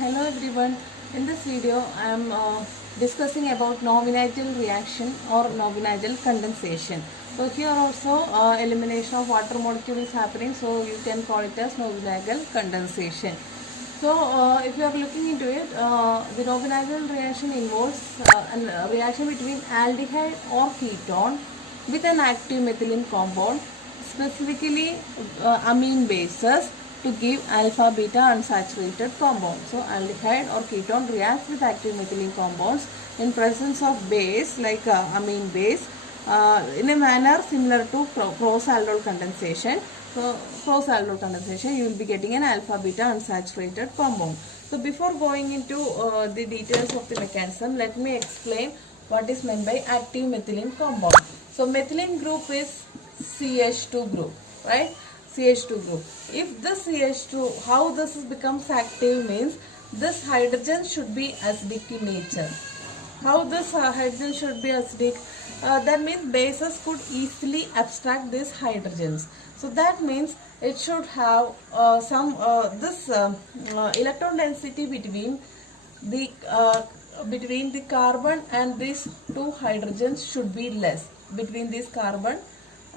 Hello everyone. In this video, I am discussing about Knoevenagel reaction or Knoevenagel condensation. So here also elimination of water molecule is happening. So you can call it as Knoevenagel condensation. So if you are looking into it, the Knoevenagel reaction involves a reaction between aldehyde or ketone with an active methylene compound, specifically amine bases, to give alpha beta unsaturated compound. So aldehyde or ketone reacts with active methylene compounds in presence of base like amine base in a manner similar to cross-aldol condensation. So cross-aldol condensation, you will be getting an alpha beta unsaturated compound. So before going into the details of the mechanism, let me explain what is meant by active methylene compound. So methylene group is CH2 group, right? CH2 group. If this CH2, how this becomes active means this hydrogen should be acidic in nature. How this hydrogen should be acidic? That means bases could easily abstract these hydrogens. So that means it should have electron density between the carbon and these two hydrogens should be less. Between this carbon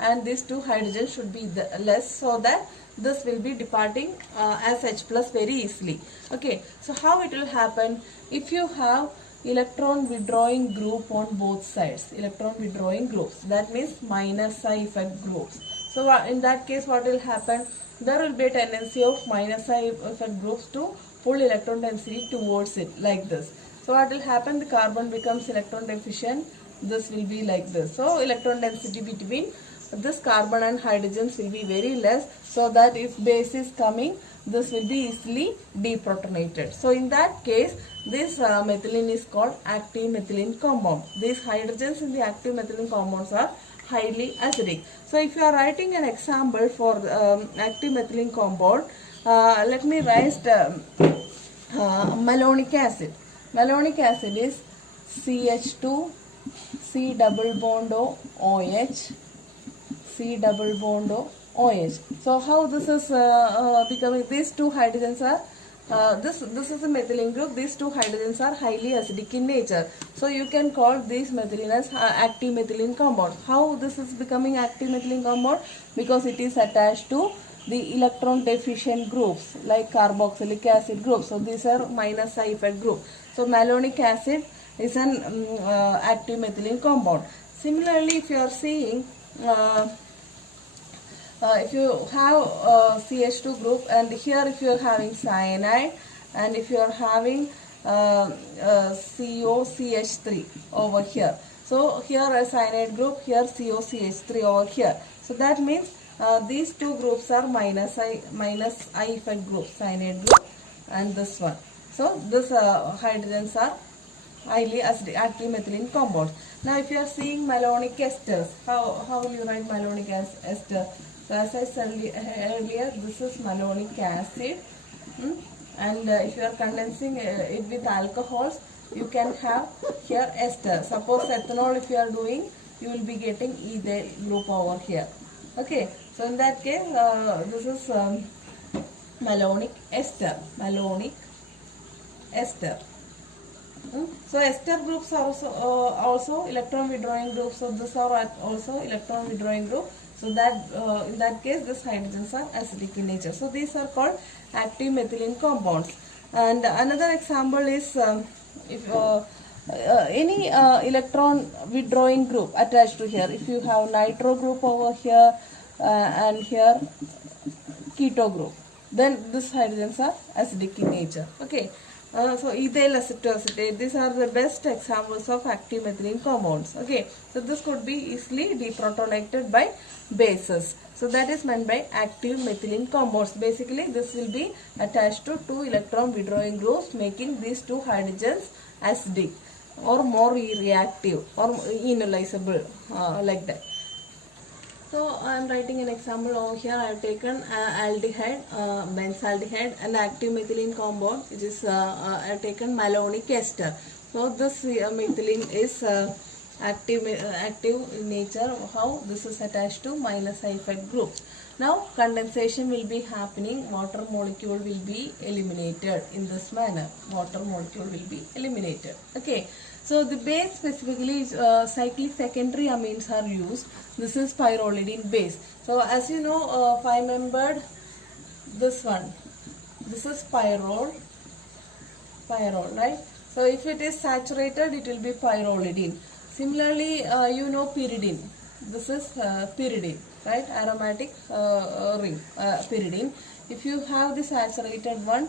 and these two hydrogens should be less, so that this will be departing as H plus very easily. Okay, so how it will happen? If you have electron withdrawing group on both sides, electron withdrawing groups, that means minus psi effect groups. So in that case, what will happen? There will be a tendency of minus psi effect groups to pull electron density towards it like this. So what will happen? The carbon becomes electron deficient. This will be like this. So electron density between this carbon and hydrogens will be very less, so that if base is coming, this will be easily deprotonated. So in that case, this methylene is called active methylene compound. These hydrogens in the active methylene compounds are highly acidic. So if you are writing an example for active methylene compound, let me write malonic acid. Malonic acid is CH2 C double bond O OH C double bond O OH. So how this is becoming? These two hydrogens are this is a methylene group. These two hydrogens are highly acidic in nature. So you can call this methylene as active methylene compound. How this is becoming active methylene compound? Because it is attached to the electron deficient groups like carboxylic acid group. So these are minus psi effect group. So malonic acid is an active methylene compound. Similarly, if you are seeing if you have CH2 group, and here if you are having cyanide, and if you are having COCH3 over here. So here a cyanide group, here COCH3 over here. So that means these two groups are minus I effect group, cyanide group, and this one. So this hydrogens are highly acidic active methylene compounds. Now if you are seeing malonic esters, how will you write malonic ester? So as I said earlier, this is malonic acid, and if you are condensing it with alcohols, you can have here ester. Suppose ethanol if you are doing, you will be getting ethyl group over here. Okay, so in that case, this is malonic ester. Malonic ester. So ester groups are also electron withdrawing groups. So these are also electron withdrawing group. So that in that case, these hydrogens are acidic in nature. So these are called active methylene compounds. And another example is if any electron withdrawing group attached to here. If you have nitro group over here and here keto group, then these hydrogens are acidic in nature. Okay. So ethyl acetoacetate, these are the best examples of active methylene compounds. Okay, so this could be easily deprotonated by bases. So that is meant by active methylene compounds. Basically, this will be attached to two electron withdrawing groups, making these two hydrogens acidic or more reactive or inolizable like that. So I am writing an example over here. I have taken aldehyde, benzaldehyde, and active methylene compound, which is I have taken malonic ester. So this methylene is active in nature. How this is attached to minus psi effect groups. Now condensation will be happening, water molecule will be eliminated in this manner. Water molecule will be eliminated. Okay. So the base specifically is cyclic secondary amines are used. This is pyrrolidine base. So as you know, 5-membered, this one, this is pyrrole, right? So if it is saturated, it will be pyrrolidine. Similarly, you know pyridine. This is pyridine, right? Aromatic ring, pyridine. If you have the saturated one,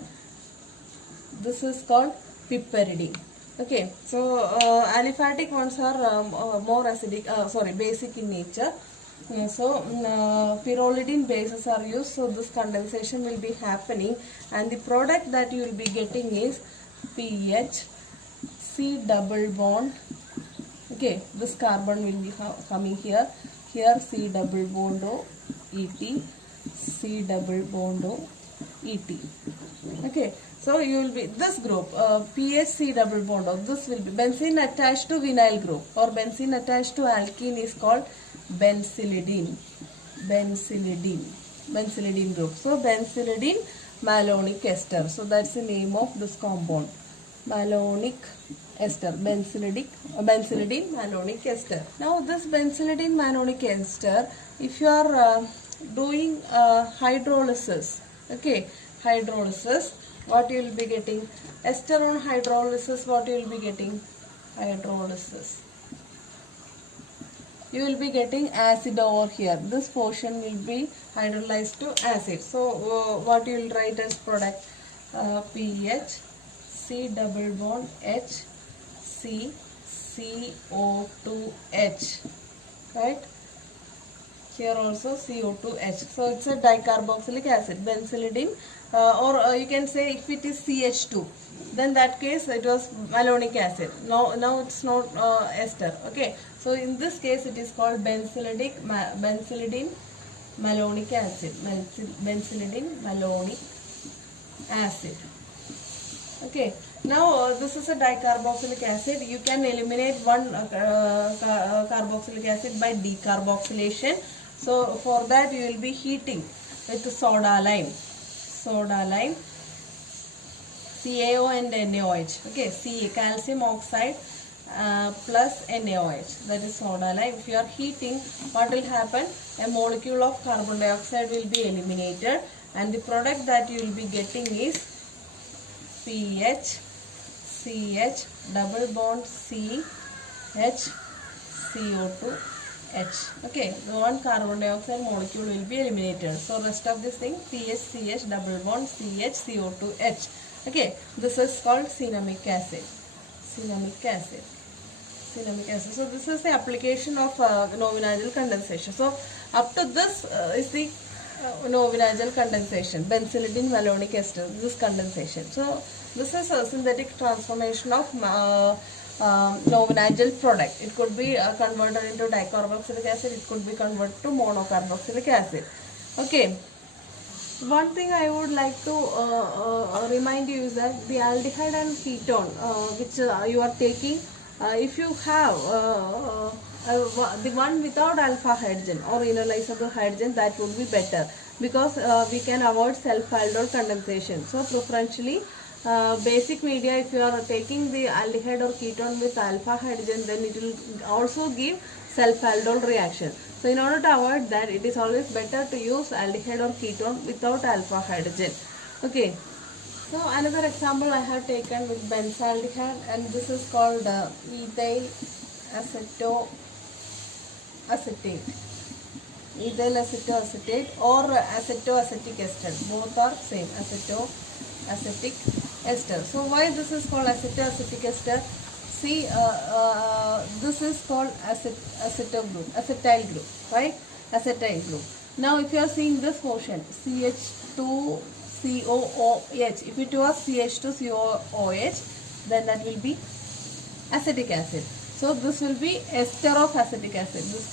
this is called piperidine. Okay, so aliphatic ones are more acidic, basic in nature. So pyrrolidine bases are used, so this condensation will be happening, and the product that you will be getting is PH, C double bond. Okay, this carbon will be coming here. Here C double bond O, ET, C double bond O, ET. Okay, so you will be this group, PHC double bond O. This will be benzene attached to vinyl group, or benzene attached to alkene is called benzylidene. Benzylidene group. So benzylidene malonic ester. So that's the name of this compound. Malonic ester, benzylidene malonic ester. Now this benzylidene malonic ester, if you are doing hydrolysis, okay, hydrolysis, what you will be getting? Ester on hydrolysis, what you will be getting? Hydrolysis. You will be getting acid over here. This portion will be hydrolyzed to acid. So what you will write as product? PH, C double bond H, C, CO2H, right? Here also CO2H. So it's a dicarboxylic acid, benzylidene, or you can say if it is CH2, then that case it was malonic acid. Now it's not ester. Okay. So in this case it is called benzylidene malonic acid. Benzylidene malonic acid. Okay. Now this is a dicarboxylic acid. You can eliminate one carboxylic acid by decarboxylation. So for that you will be heating with soda lime, CaO and NaOH. Okay, Ca, calcium oxide plus NaOH, that is soda lime. If you are heating, what will happen? A molecule of carbon dioxide will be eliminated, and the product that you will be getting is PH, CH, double bond C, H, CO2, H. Okay, the one carbon dioxide molecule will be eliminated. So rest of this thing, PH, CH, double bond CH, CO2, H. Okay, this is called cinnamic acid. Cinnamic acid. So this is the application of novinagel condensation. So up to this is the novinagel condensation, benzylidene malonic ester, this condensation. So this is a synthetic transformation of novinagel product. It could be converted into dicarboxylic acid, it could be converted to monocarboxylic acid. Okay. One thing I would like to remind you is that the aldehyde and ketone which you are taking, if you have the one without alpha hydrogen or inerlizable hydrogen, that would be better, because we can avoid self-aldol condensation. So preferentially basic media, if you are taking the aldehyde or ketone with alpha hydrogen, then it will also give self-aldol reaction. So in order to avoid that, it is always better to use aldehyde or ketone without alpha hydrogen. Okay. So another example I have taken with benzaldehyde, and this is called ethyl acetoacetate. Ethyl acetoacetate or acetoacetic ester. Both are same, acetoacetic ester. So why this is called acetoacetic ester? See, this is called acetyl group, right? Acetyl group. Now if you are seeing this portion, CH2COOH, if it was CH2COOH, then that will be acetic acid. So this will be ester of acetic acid, this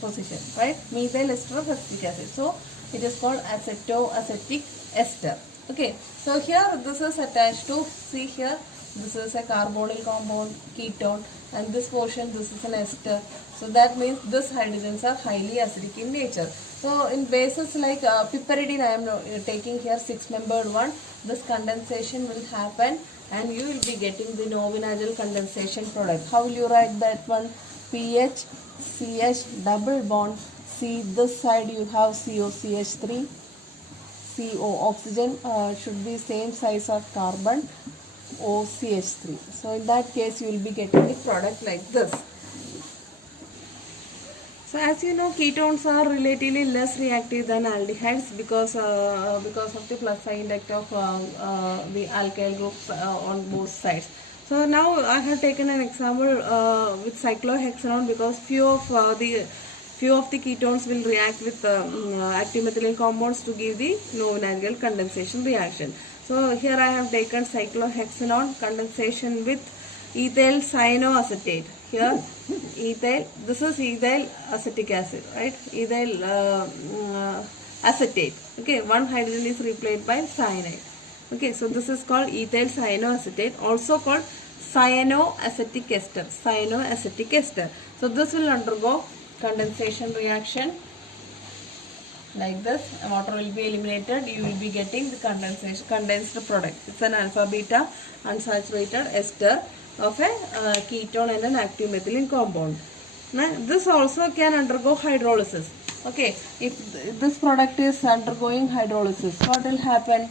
position, right? Methyl ester of acetic acid. So it is called acetoacetic ester. Okay, so here this is attached to, see here, this is a carbonyl compound, ketone, and this portion, this is an ester. So that means these hydrogens are highly acidic in nature. So in bases like piperidine, I am taking here 6-membered one. This condensation will happen and you will be getting the novinagel condensation product. How will you write that one? PH, CH, double bond, C. This side you have COCH3, CO, oxygen should be same size of carbon, OCH3. So in that case you will be getting the product like this. So as you know, ketones are relatively less reactive than aldehydes because of the plus side index of the alkyl groups on both sides. So now I have taken an example with cyclohexanone because few of the ketones will react with active methylene compounds to give the novinagel condensation reaction. So here I have taken cyclohexanone condensation with ethyl cyanoacetate. Here ethyl, this is ethyl acetic acid, right? Ethyl acetate. Okay, one hydrogen is replaced by cyanide. Okay, so this is called ethyl cyanoacetate, also called cyanoacetic ester. Cyanoacetic ester. So this will undergo condensation reaction like this. Water will be eliminated. You will be getting the condensed product. It's an alpha beta unsaturated ester of a ketone and an active methylene compound. Now, this also can undergo hydrolysis. Okay, if this product is undergoing hydrolysis, what will happen?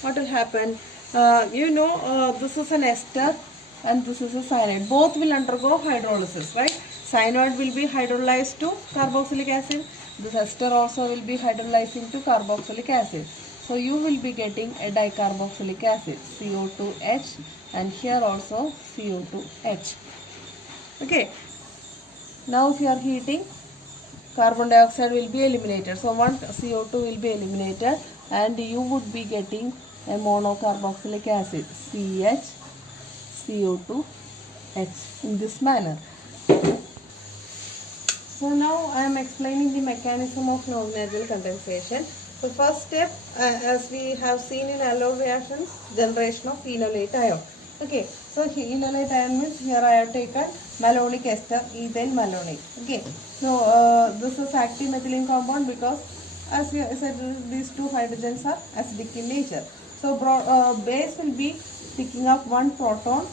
What will happen? This is an ester and this is a cyanide. Both will undergo hydrolysis, right? Cyanide will be hydrolyzed to carboxylic acid. This ester also will be hydrolyzing to carboxylic acid. So you will be getting a dicarboxylic acid, CO2H, and here also CO2H. Okay. Now if you are heating, carbon dioxide will be eliminated. So one CO2 will be eliminated and you would be getting a monocarboxylic acid, CH, CO2H in this manner. So now I am explaining the mechanism of novinagel condensation. So first step, as we have seen in allyl reactions, generation of enolate ion. Okay, so enolate ion means here I have taken malonic ester, ethyl malonate. Okay, so this is active methylene compound because as I said, these two hydrogens are acidic in nature. So base will be picking up one proton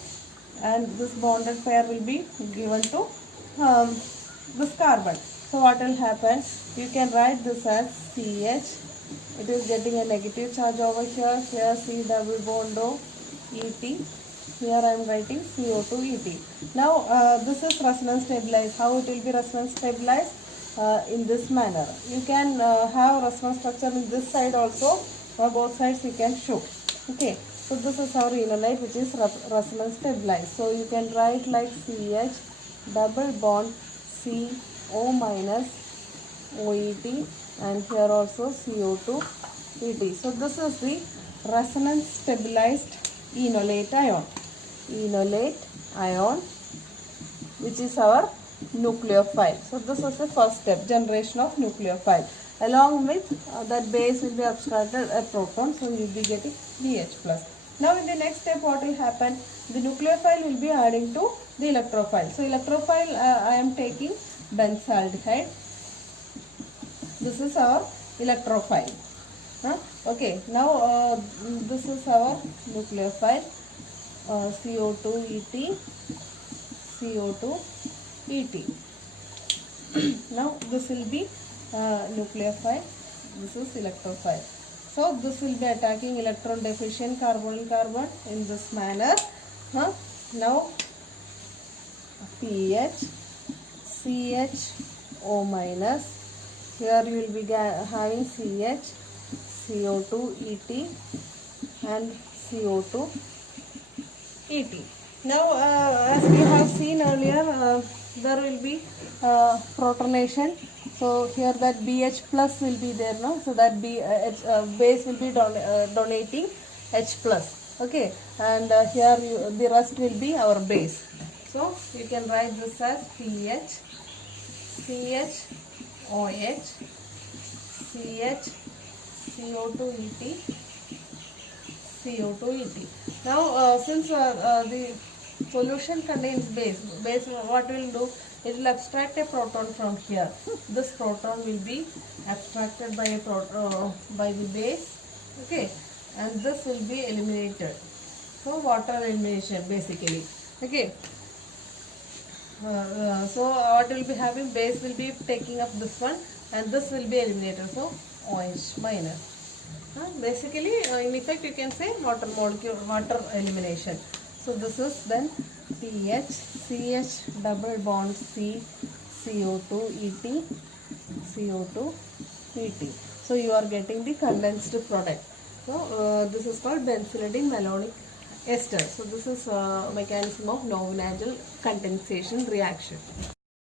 and this bonded pair will be given to this carbon. So what will happen? You can write this as CH. It is getting a negative charge over here. Here C double bond O ET. Here I am writing CO2 ET. Now this is resonance stabilized. How it will be resonance stabilized? In this manner. You can have resonance structure in this side also, or both sides you can show. Okay. So this is our enolate which is resonance stabilized. So you can write like CH double bond CO minus OET and here also CO2 ET. So this is the resonance stabilized enolate ion. Enolate ion which is our nucleophile. So this is the first step, generation of nucleophile. Along with that base will be abstracted a proton, so you will be getting BH plus. Now in the next step what will happen? The nucleophile will be adding to the electrophile. So electrophile I am taking benzaldehyde. This is our electrophile. Okay, now this is our nucleophile. CO2 ET, CO2 ET. Now this will be nucleophile, this is electrophile. So this will be attacking electron deficient carbonyl carbon in this manner. Now pH, CHO minus, here you will be having CH, CO2 ET and CO2 ET. Now as we have seen earlier, there will be protonation. So here that BH plus will be there, no? So that base will be donating H plus. Okay, and here the rest will be our base. So you can write this as pH, CH, OH, CH, CO2 ET, CO2 Et. Now since the solution contains base what will do, it will abstract a proton from here. This proton will be abstracted by a by the base, okay, and this will be eliminated. So water elimination basically, okay. So what will be having, base will be taking up this one and this will be eliminated, so OH minus. Basically in effect you can say water molecule, water elimination. So this is then PH, CH double bond C, CO2 Et, CO2 Et. So you are getting the condensed product. So this is called benzylidene malonic ester. So this is mechanism of Knoevenagel condensation reaction.